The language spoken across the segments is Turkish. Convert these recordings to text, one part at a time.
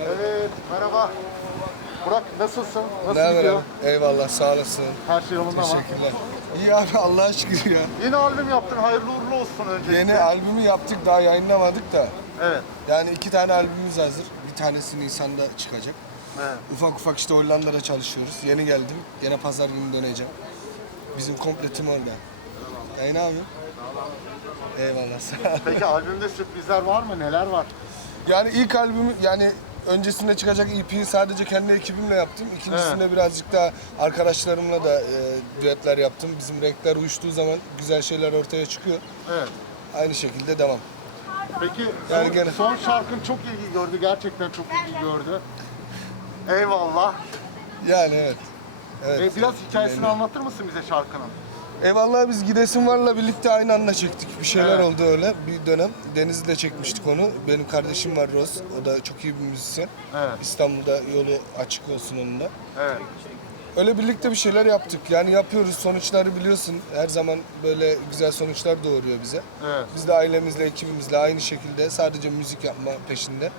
Evet, merhaba. Burak nasılsın? Nasıl Ne haber gidiyor? abi? Eyvallah sağ olasın. Her şey yolunda mı? Teşekkürler. İyi abi Allah'a şükür ya. Yeni albüm yaptın, hayırlı uğurlu olsun öncelikle. Yeni albümü yaptık daha yayınlamadık da. Evet, Yani iki tane albümümüz hazır. Bir tanesi Nisan'da çıkacak. evet. Ufak ufak işte Hollanda'da çalışıyoruz. Yeni geldim. Gene pazar günü döneceğim. Bizim komple tim orada. Yayın abi. Eyvallah sağ ol. Peki albümde sürprizler var mı? Neler var? Yani ilk albümü yani öncesinde çıkacak EP'yi sadece kendi ekibimle yaptım. İkincisinde birazcık daha arkadaşlarımla da e, düetler yaptım. Bizim renkler uyuştuğu zaman güzel şeyler ortaya çıkıyor. Evet. Aynı şekilde devam. Peki Yani son, gene- son şarkın çok ilgi gördü, gerçekten çok ilgi gördü. Eyvallah. Yani evet. Evet. Ve biraz hikayesini Benim- anlatır mısın bize şarkının? Eyvallah biz Gidesim Var'la birlikte aynı anda çektik. Bir şeyler Evet. oldu öyle bir dönem. Deniz'le çekmiştik onu. Benim kardeşim var Roz. O da çok iyi bir müzisyen. Evet. İstanbul'da yolu açık olsun onun da. Evet. Öyle birlikte bir şeyler yaptık. Yani yapıyoruz. Sonuçları biliyorsun. Her zaman böyle güzel sonuçlar doğuruyor bize. Evet. Biz de ailemizle, ekibimizle aynı şekilde sadece müzik yapma peşinde.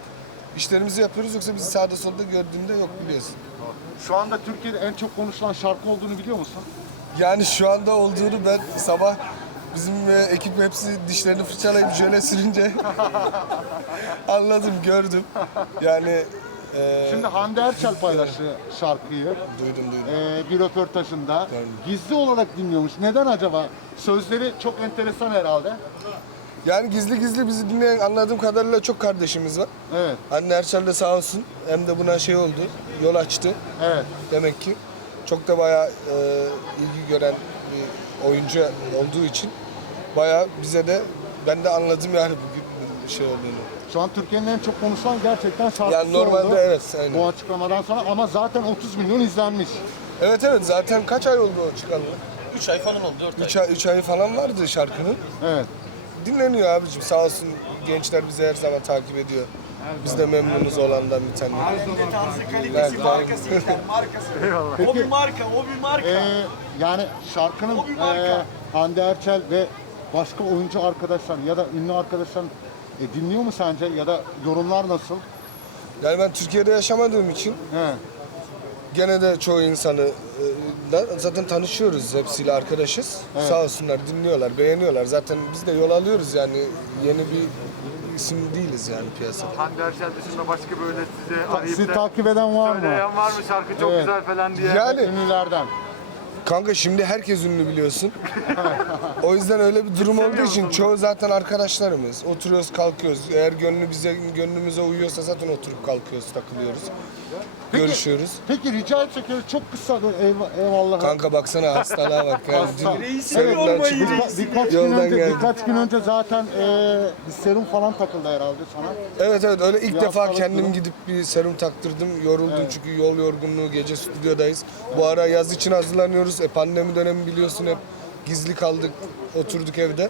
İşlerimizi yapıyoruz yoksa bizi sağda solda gördüğünde yok biliyorsun. Şu anda Türkiye'de en çok konuşulan şarkı olduğunu biliyor musun? Yani şu anda olduğunu ben sabah bizim e, ekip hepsi dişlerini fırçalayıp jöle sürünce anladım, gördüm. Yani e, Şimdi Hande Erçel paylaştı şarkıyı. duydum duydum. Ee, bir röportajında gizli olarak dinliyormuş. Neden acaba? Sözleri çok enteresan herhalde. Yani gizli gizli bizi dinleyen anladığım kadarıyla çok kardeşimiz var. Evet, Anne Erçel de sağ olsun hem de buna şey oldu, yol açtı evet. demek ki. Çok da bayağı e, ilgi gören bir oyuncu olduğu için bayağı bize de ben de anladım yani bugün bir şey olduğunu. Şu an Türkiye'nin en çok konuşulan gerçekten şarkısı Yani normalde oldu. evet aynen. Bu açıklamadan sonra ama zaten 30 milyon izlenmiş. Evet evet zaten kaç ay oldu o çıkalı? 3 ay falan oldu, 4 ay. 3 ay, üç ay falan vardı şarkının. Evet. Dinleniyor abicim sağ olsun gençler bizi her zaman takip ediyor. Biz de memnunuz olandan bir tane. Tarzı, kalitesi, markası işte, markası. O bir marka, o bir marka. Ee, yani şarkının O bir marka. e, Hande Erçel ve başka oyuncu arkadaşlar ya da ünlü arkadaşlar e, dinliyor mu sence ya da yorumlar nasıl? Yani ben Türkiye'de yaşamadığım için He. gene de çoğu insanı e, zaten tanışıyoruz hepsiyle arkadaşız. Sağ olsunlar dinliyorlar, beğeniyorlar. Zaten biz de yol alıyoruz yani yeni bir isim değiliz yani piyasada. Hande Erçel dışında başka böyle size arayıp Sizi da takip eden var mı? söyleyen var mı şarkı çok Evet. güzel falan diye? Yani Ünlülerden. Kanka şimdi herkes ünlü biliyorsun. o yüzden öyle bir durum olduğu için çoğu zaten arkadaşlarımız. Oturuyoruz, kalkıyoruz. Eğer gönlü bize gönlümüze uyuyorsa zaten oturup kalkıyoruz, takılıyoruz. Görüşüyoruz. Peki rica etsek öyle çok kısa bir eyva- eyvallah. Kanka baksana hastalığa bak. Yani Hasta. dün Reisi sebepler yormayın, çıktı. reisi. Birkaç gün Yoldan önce birkaç gün önce zaten e, bir serum falan takıldı herhalde sana. Evet evet öyle ilk Bir defa hastalık kendim durum. gidip bir serum taktırdım. Yoruldum çünkü yol yorgunluğu, gece stüdyodayız. Bu ara yaz için hazırlanıyoruz. E, pandemi dönemi biliyorsun hep gizli kaldık, oturduk evde.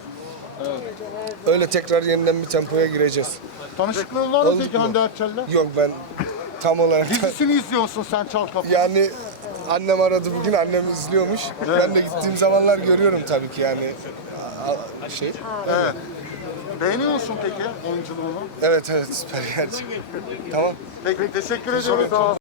Öyle tekrar yeniden bir tempoya gireceğiz. Tanışıklığın var mı peki? Hande Erçel'le? Yok ben tam olarak Dizisini izliyorsun sen Çal Kapıyı. yani annem aradı bugün annem izliyormuş. Ben de gittiğim zamanlar görüyorum tabii ki yani a- a- şey. Evet. Beğeniyor musun peki oyunculuğunu? Evet evet süper gerçekten. Tamam. Peki teşekkür ediyoruz.